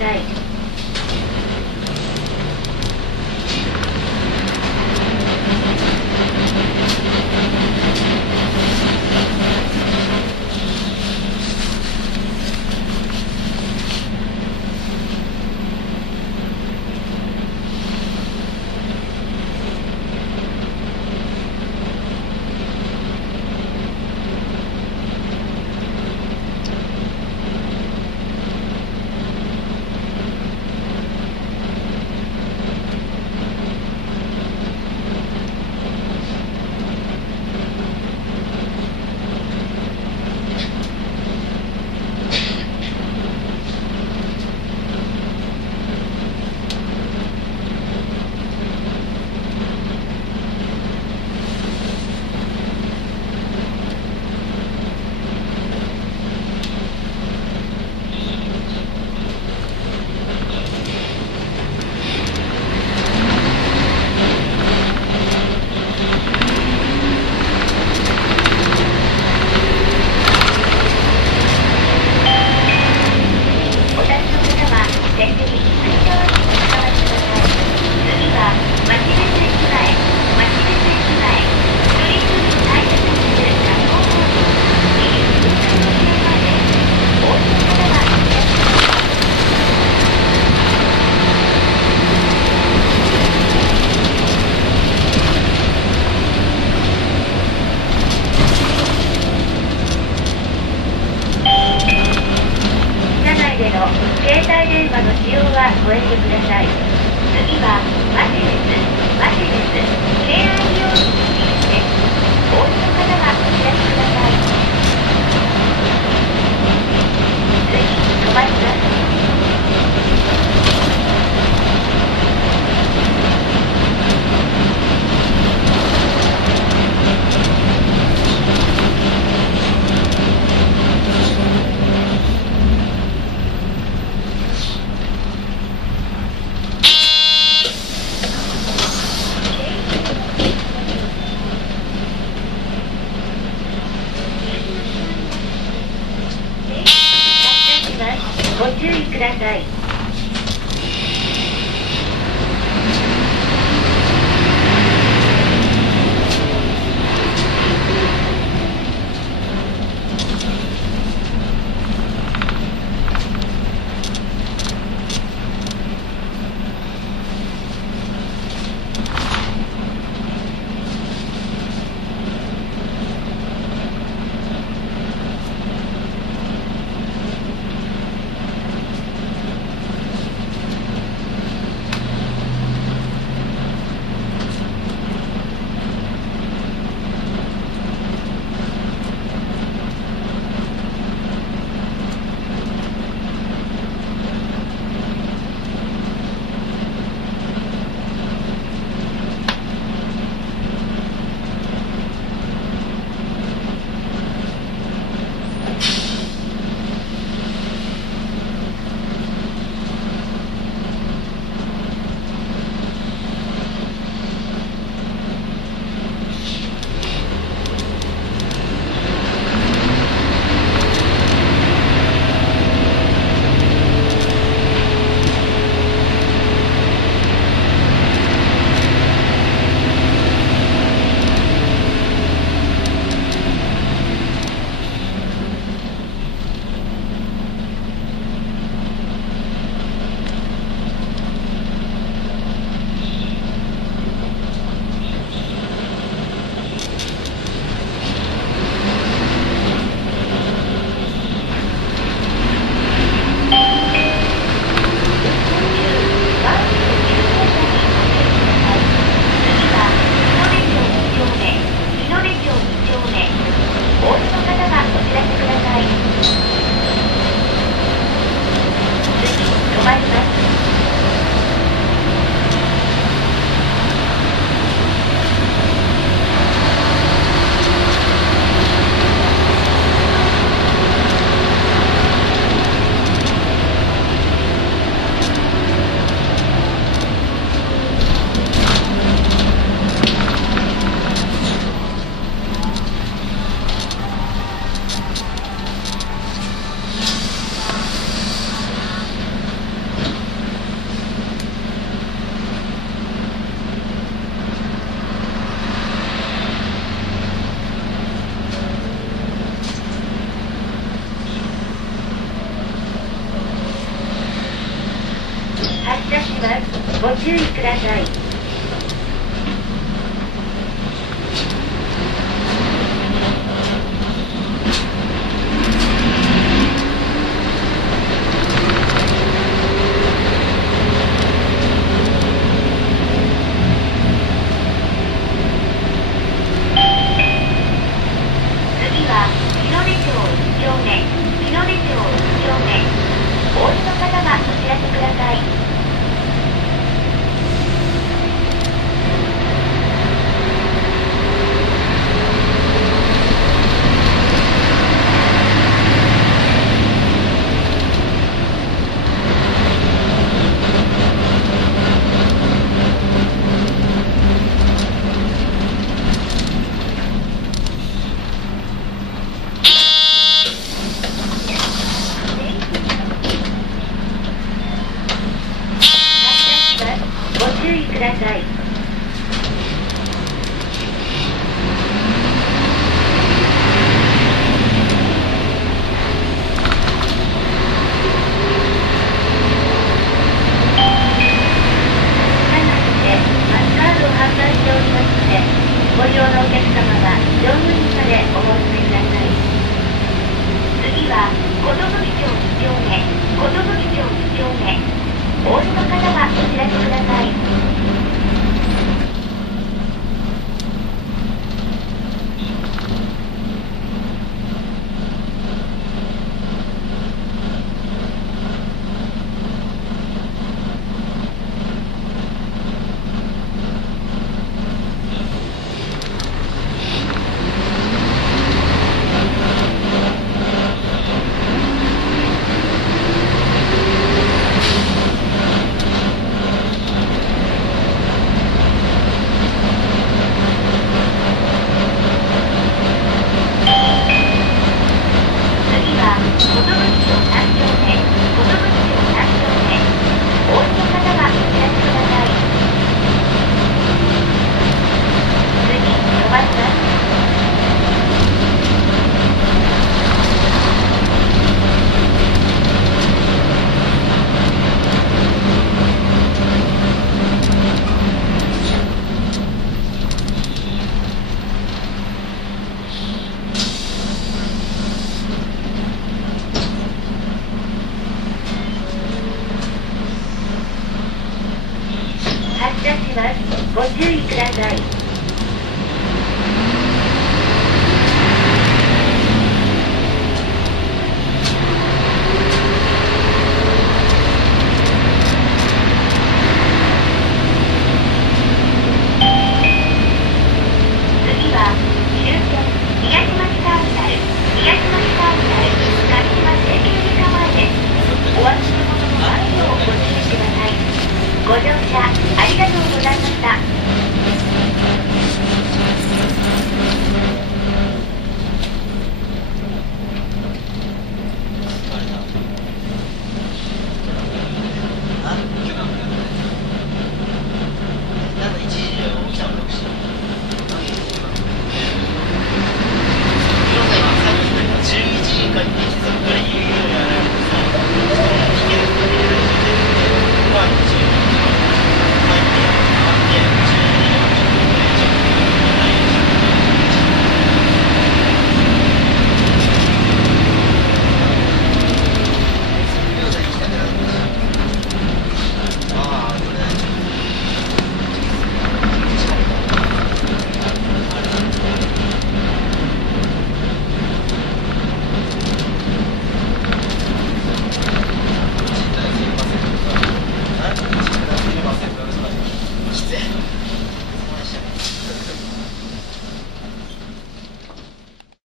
さい。携帯電話の使用はご遠慮ください。次はワシレス敬愛用地です。お降りの方はお知らせください。次、止まります。ご注意ください。車します。ご注意ください。次は日の出町1丁目、日の出町1丁目。お降りの方はお知らせください。ご注意ください。ご利用のお客様は乗務員までお申し込みください。次は寿町2丁目、寿町2丁目。お降りの方はお知らせください。発車します。ご注意ください。次は終点宮島市ターミナル、宮島市ターミナル上島整形外科前です。お足元の前をご注意ください。ご乗車ありがとうございました。